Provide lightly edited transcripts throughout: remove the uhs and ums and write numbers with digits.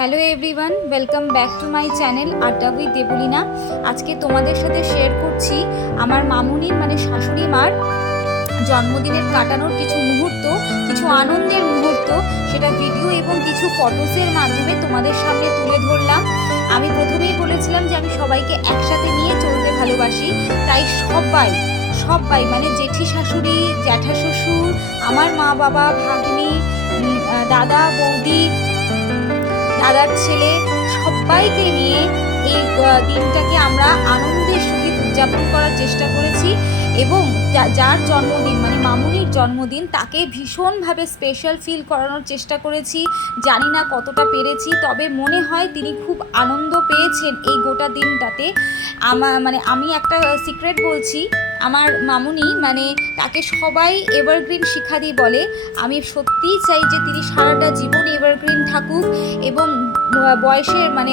Hello everyone, welcome back to my channel আড্ডা with Debolina. আজকে তোমাদের সাথে শেয়ার করছি আমার মামুনির মানে শাশুড়ি মার জন্মদিনের কাটানোর কিছু মুহূর্ত, কিছু আনন্দের মুহূর্ত। সেটা ভিডিও এবং কিছু ফটোসের মাধ্যমে তোমাদের সামনে তুলে ধরলাম। আমি প্রথমেই বলেছিলাম যে আমি সবাইকে একসাথে নিয়ে চলতে ভালোবাসি, তাই সবাই মানে জেঠি শাশুড়ি, জ্যাঠা শ্বশুর, আমার মা বাবা, ভাগ্নি, দাদা বৌদি, দাদার ছেলে, সবাইকে নিয়ে এই দিনটাকে আমরা আনন্দের সহিত উদযাপন করার চেষ্টা করেছি। এবং যার জন্মদিন মানে মামুনির জন্মদিন, তাকে ভীষণভাবে স্পেশাল ফিল করানোর চেষ্টা করেছি। জানি না কতটা পেরেছি, তবে মনে হয় তিনি খুব আনন্দ পেয়েছেন এই গোটা দিনটাতে। আমি একটা সিক্রেট বলছি, আমার মামুনি মানে তাকে সবাই এভারগ্রিন শিখাদি বলে। আমি সত্যিই চাই যে তিনি সারাটা জীবন এভারগ্রিন থাকুক এবং বয়সের মানে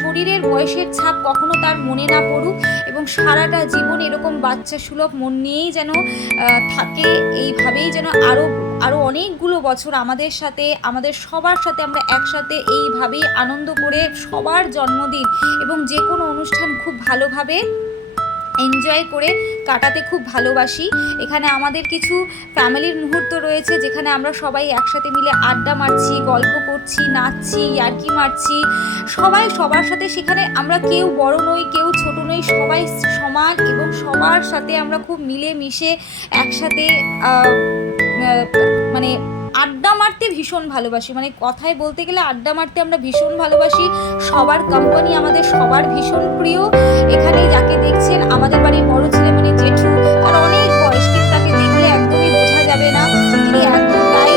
শরীরের বয়সের ছাপ কখনো তার মনে না পড়ুক, এবং সারাটা জীবন এরকম বাচ্চা সুলভ মন নিয়েই যেন থাকে। এইভাবেই যেন আরও অনেকগুলো বছর আমাদের সবার সাথে আমরা একসাথে এইভাবেই আনন্দ করে সবার জন্মদিন এবং যে কোনো অনুষ্ঠান খুব ভালোভাবে এনজয় করে কাটাতে খুব ভালোবাসি। এখানে আমাদের কিছু ফ্যামিলির মুহূর্ত রয়েছে, যেখানে আমরা সবাই একসাথে মিলে আড্ডা মারছি, গল্প করছি, নাচছি, ইয়ার্কি মারছি, সবাই সবার সাথে। সেখানে আমরা কেউ বড় নই, কেউ ছোট নই, সবাই সমান এবং সবার সাথে আমরা খুব মিলে মিশে একসাথে মানে আড্ডা মারতে ভীষণ ভালোবাসি। মানে কথায় বলতে গেলে আড্ডা মারতে আমরা ভীষণ ভালোবাসি। সবার কোম্পানি আমাদের সবার ভীষণ প্রিয়। এখানে যাকে দেখছেন আমাদের বাড়ির বড় ছেলে মানে জেঠু, তার অনেক বয়স, কিন্তু তাকে দেখলে একদমই বোঝা যাবে না তিনি এতটাই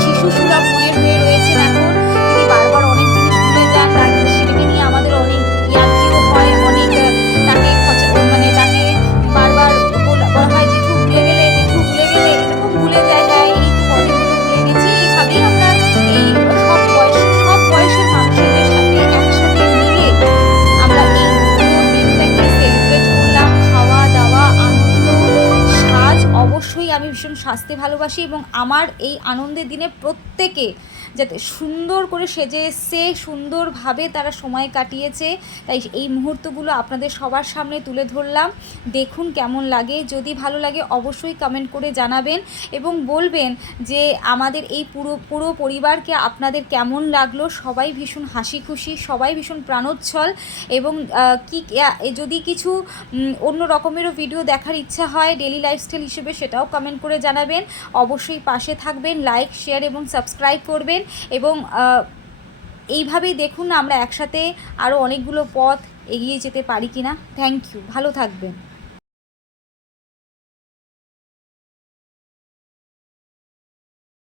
শিশু সুলভ মনের হয়ে রয়েছেন এখন। তিনি বারবার অনেক জিনিস ভুলে যান, সেটাকে নিয়ে আমাদের অনেক ইয়ার্কিও হয়, অনেক তাকে তাকে বারবার বলা হয় জেঠু ভুলে গেলে এরকম ভুলে যায়। হ্যাঁ, এই তো কদিন ভুলে গেছি। এইভাবেই আমরা এই সব বয়সের মানুষদের সাথে একসাথে মিলে আমরা এই পুরো দিনটাকে সেলিব্রেট করলাম। খাওয়া দাওয়া, আনন্দ, সাজ, অবশ্যই আমি ভীষণ সাজতে ভালোবাসি এবং আমার এই আনন্দের দিনে প্রত্যেকে যাতে সুন্দর করে সেজে এসছে, সুন্দরভাবে তারা সময় কাটিয়েছে, তাই এই মুহূর্তগুলো আপনাদের সবার সামনে তুলে ধরলাম। দেখুন কেমন লাগে। যদি ভালো লাগে অবশ্যই কমেন্ট করে জানাবেন এবং বলবেন যে আমাদের এই পুরো পরিবারকে আপনাদের কেমন লাগলো। সবাই ভীষণ হাসি খুশি, সবাই ভীষণ প্রাণোচ্ছল। এবং যদি কিছু অন্য রকমেরও ভিডিও দেখার ইচ্ছা হয় ডেলি লাইফস্টাইল হিসেবে, সেটাও কমেন্ট করে জানাবেন। অবশ্যই পাশে থাকবেন, লাইক, শেয়ার এবং সাবস্ক্রাইব করবেন। এবং এইভাবেই দেখুন আমরা একসাথে আরও অনেকগুলো পথ এগিয়ে যেতে পারি কিনা। থ্যাংক ইউ, ভালো থাকবেন।